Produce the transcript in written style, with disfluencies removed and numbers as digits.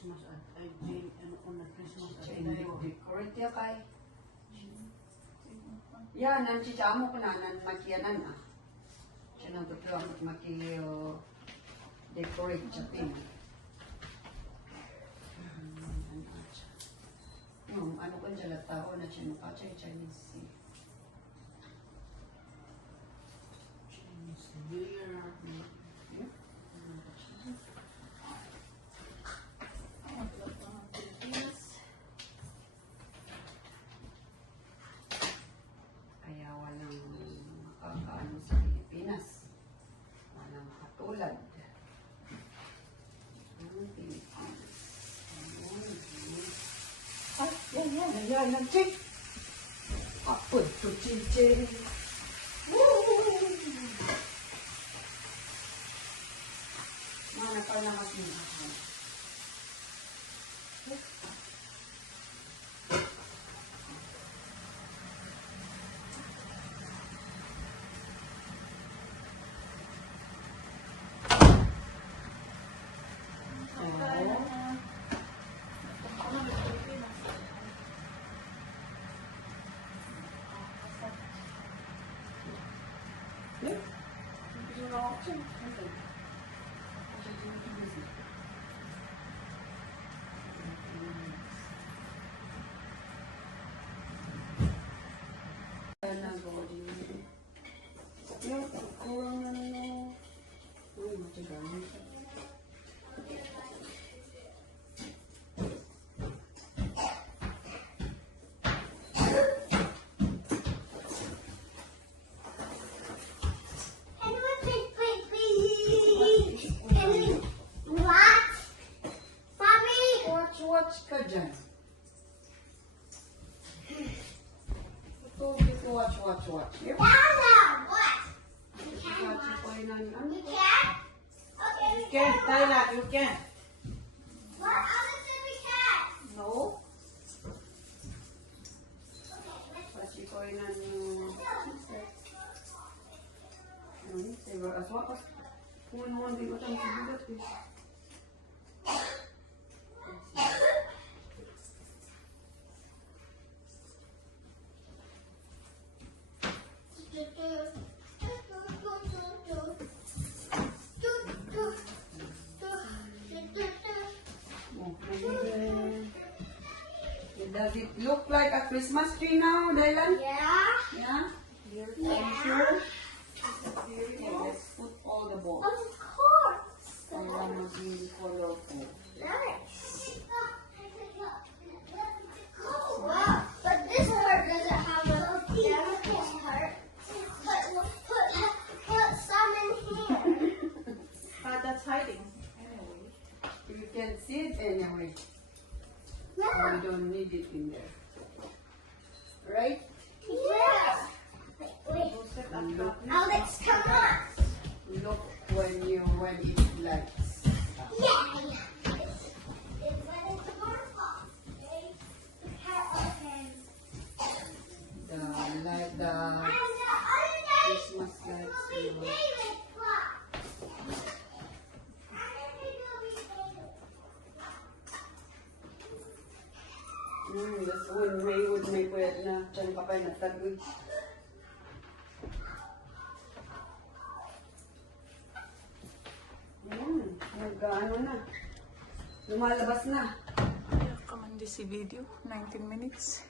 Christmas at ay ano ko na Christmas at Decorate ya kay. Yan, nanti jamu ko na, nan makianan ah. Siya nang totoo ang decorate siya pin. Ano kan jala tao na siya nukachay Chinese. Chinese New Year. Kaya walang makakaano sa Pilipinas. Walang katulad. Ang Pilipinas. Ay, yan, chick. Apod to chinchin. Mana pa na kasi ako. Watch ka dyan. Ito, watch. No, what? You can Watch watch. ko yun ang ano. You can? Okay, we Can, can. Tyla, you can. What other thing we can? No? Okay, Watch ko yun ang aswa ka. Kung mo, hindi ko tayo sibigat eh. Does it look like a Christmas tree now, Dylan? Yeah. Yeah? Are you Yeah. sure? Okay, let's put all the balls. Of course. Dylan maging colorful. Nice. Wow, but this part doesn't have a chemical part. Put some in here. That's hiding. You can see it anyway. So Yeah. you don't need it in there. Right? Yeah. Wait. We'll set up Look, Alex, come on. look when it lights. Yeah. It's when it's purple. Okay. Okay. The light, the And the other day, Christmas lights. we You know. David clock. And then we David. That's when May would make it na dyan pa kayo nagtagoy. Nag-ano na. Lumalabas na. Comment this video, 19 minutes.